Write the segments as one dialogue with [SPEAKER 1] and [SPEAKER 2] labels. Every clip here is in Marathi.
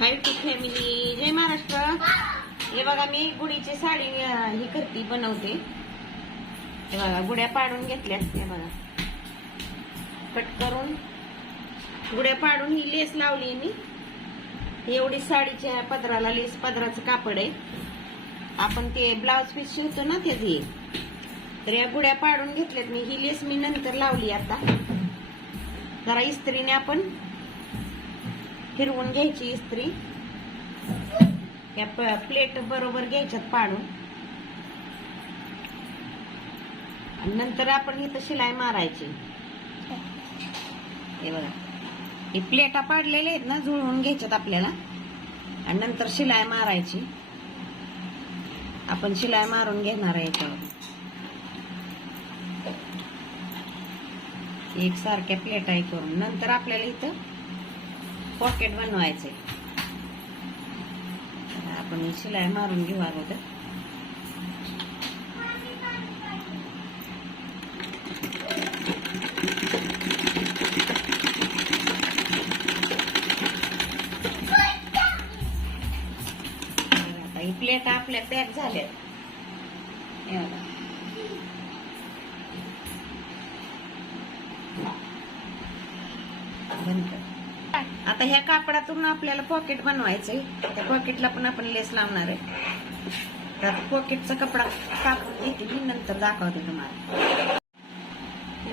[SPEAKER 1] हाय टू फॅमिली जय महाराष्ट्र हे बघा मी गुडीची साडी ही करते बनवते. हे बघा गुड्या पाडून घेतल्या असते बघा. कट करून. गुड्या पाडून ही लेस लावली मी. एवढी साडीच्या पदराला लेस पदराचं कापड आहे. आपण ते ब्लाउज पीस शिवतो ना त्याची तर या गुड्या पाडून घेतल्यात मी. ही लेस मी नंतर लावली आता. जरा इस्त्रीने आपण फिरवून घ्यायची इस्त्री. या प- प्लेट बरोबर घ्यायच्यात पाडून. आणि नंतर आपण इथं शिलाई मारायची. हे बघा. हे प्लेटा पाडलेल्या आहेत ना जुळवून घ्यायच्यात आपल्याला. आणि नंतर शिलाई मारायची. आपण शिलाई मारून घेणार आहे याच्यावर. एक सारख्या प्लेटा करून. नंतर आपल्याला इथं पॉकेट बनवायचे आपण शिलाई मारून घेऊ अगोदर. ही प्लेट आपल्या पॅक झाल्या हे बंद कर. आता ह्या कापडातून आपल्याला पॉकेट बनवायचंय. त्या पॉकेटला पण आपण लेस लावणार आहे. तर पॉकेटचा कपडा कापून घेते मी नंतर दाखवते तुम्हाला.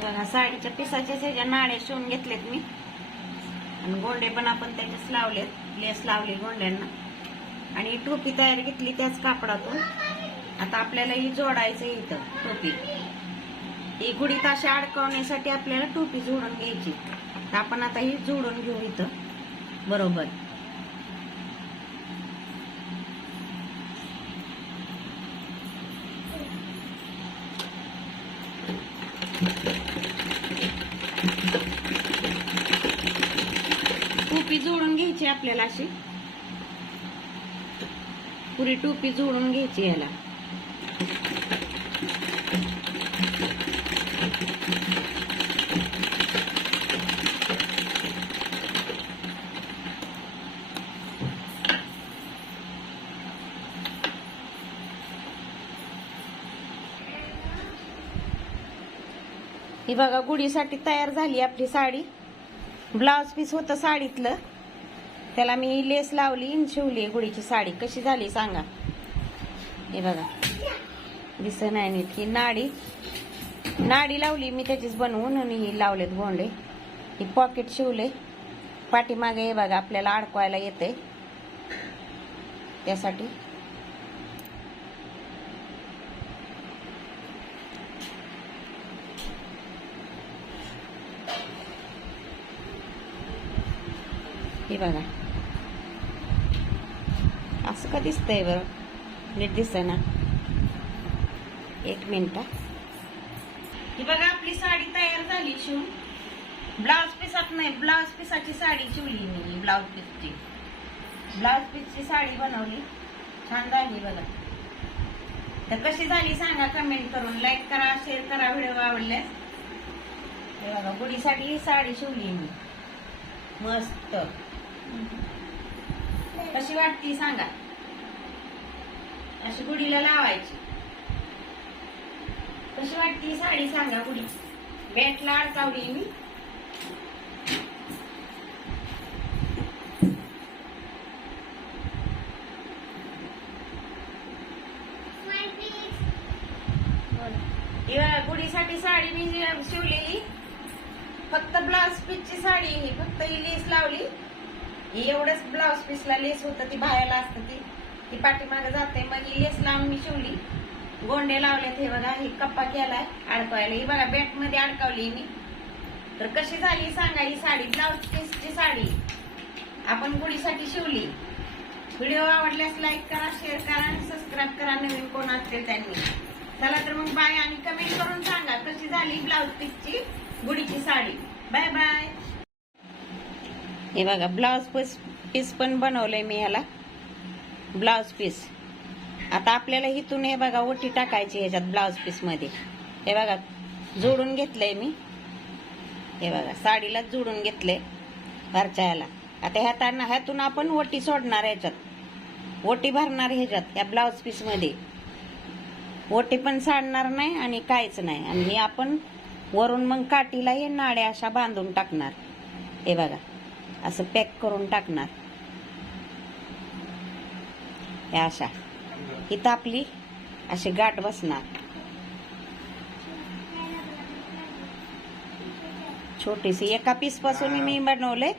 [SPEAKER 1] बघा साडीच्या पिसाच्या त्याच्या नाळे शिवून घेतलेत मी. आणि गोंडे पण आपण त्याच्याच लावलेत. लेस लावली गोंड्यांना. आणि टोपी तयार घेतली त्याच कापडातून. आता आपल्याला ही जोडायचं इथं टोपी. ही गुढीत अशी अडकवण्यासाठी आपल्याला टोपी जोडून घ्यायची. तर आपण आता ही जोडून घेऊ इथं. बरोबर. टोपी जोडून घ्यायची आपल्याला अशी. पुरी टोपी जोडून घ्यायची याला. ही बघा गुढीसाठी तयार झाली आपली साडी. ब्लाउज पीस होतं साडीतलं. त्याला मी लेस लावली आणि शिवली गुढीची साडी. कशी झाली सांगा. हे बघा. दिसत नाही नीट ही नाडी. नाडी लावली मी त्याचीच बनवून आणि ही लावलेत गोंडे ही पॉकेट शिवले. पाठीमागे हे बघा आपल्याला अडकवायला येते त्यासाठी. हे बघा. असं का दिसतंय बरं? नीट दिसतंय ना? एक मिनिट ही. बघा आपली साडी तयार झाली शिवून. ब्लाउज पिसात नाही ब्लाउज पिसाची साडी शिवली मी ब्लाउज पीसची. ब्लाउज पीसची साडी बनवली. छान झाली बघा. तर कशी झाली सांगा कमेंट करून. लाईक करा शेअर करा व्हिडिओ आवडल्यास. हे बघा गुढीसाठी ही साडी शिवली मी. मस्त. कशी वाटती सांगा. अशी गुढीला लावायची. कशी वाटती साडी सांगा गुढी. बॅटला अडकावली मी. गुढीसाठी साडी मी शिवलेली. फक्त ब्लाउज पीसची साडी ही फक्त ही लेस लावली. एवढंच ब्लाऊज पीसला लेस होतं ती बाहेरला असतं ती. ती पाठीमागे जाते. मग ही लेस लावून मी शिवली. गोंडे लावलेत हे बघा ही कप्पा केलाय अडकवायला. ही बघा बेटमध्ये अडकवली मी. तर कशी झाली सांगा ही साडी ब्लाऊज पीसची साडी. आपण गुढीसाठी शिवली. व्हिडिओ आवडल्यास लाईक करा शेअर करा आणि सबस्क्राईब करा नवीन कोण असते त्यांनी. चला तर मग बाय आणि कमेंट करून सांगा कशी झाली ब्लाऊज पीसची गुढीची साडी. बाय बाय हे बघा ब्लाऊज पीस पीस पण बनवलंय मी याला. ब्लाऊज पीस आता आपल्याला इथून हे बघा ओटी टाकायची ह्याच्यात ब्लाऊज पीसमध्ये हे बघा जोडून घेतलंय मी. हे बघा साडीला जोडून घेतलंय वरच्या याला आता ह्यात ह्यातून आपण ओटी सोडणार ह्याच्यात. ओटी भरणार ह्याच्यात या ब्लाऊज पीसमध्ये ओटी पण साडणार नाही आणि काहीच नाही. आणि हे आपण वरून मग काठीला हे नाड्या अशा बांधून टाकणार. हे बघा. असं पॅक करून टाकणार. हे अशा. इथं आपली अशी गाठ बसणार. छोटीशी एका पीसपासून मी बनवले.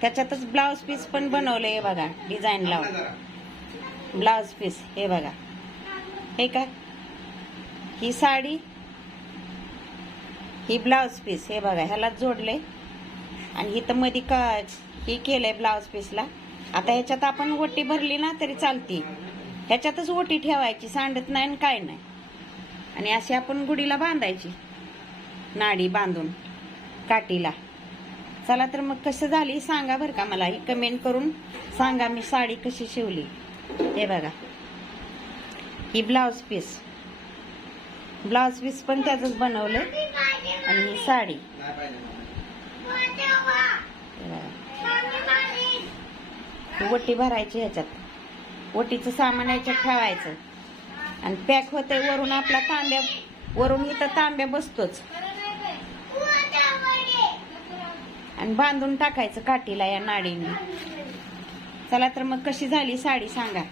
[SPEAKER 1] त्याच्यातच ब्लाउज पीस पण बनवले हे बघा डिझाईन लावून. ब्लाउज पीस हे बघा. हे काय? ही साडी ही ब्लाउज पीस हे बघा ह्याला जोडले. आणि इथं मध्ये का ही केलंय ब्लाउज पीसला आता ह्याच्यात आपण ओटी भरली ना तरी चालती. ह्याच्यातच ओटी ठेवायची सांडत नाही आणि काय नाही. आणि अशी आपण गुढीला बांधायची. नाडी बांधून काठीला. चला तर मग कसं झाली सांगा बरं का मला. ही कमेंट करून सांगा मी साडी कशी शिवली. हे बघा. ही ब्लाउज पीस ब्लाउज पीस पण त्यातच बनवलं आणि ही साडी. वटी ओटी भरायची ह्याच्यात. ओटीचं सामान याच्यात ठेवायचं. आणि पॅक होतंय वरून आपला तांब्या वरून इथं तांब्या बसतोच. आणि बांधून टाकायचं काठीला या नाडीने. चला तर मग कशी झाली साडी सांगा.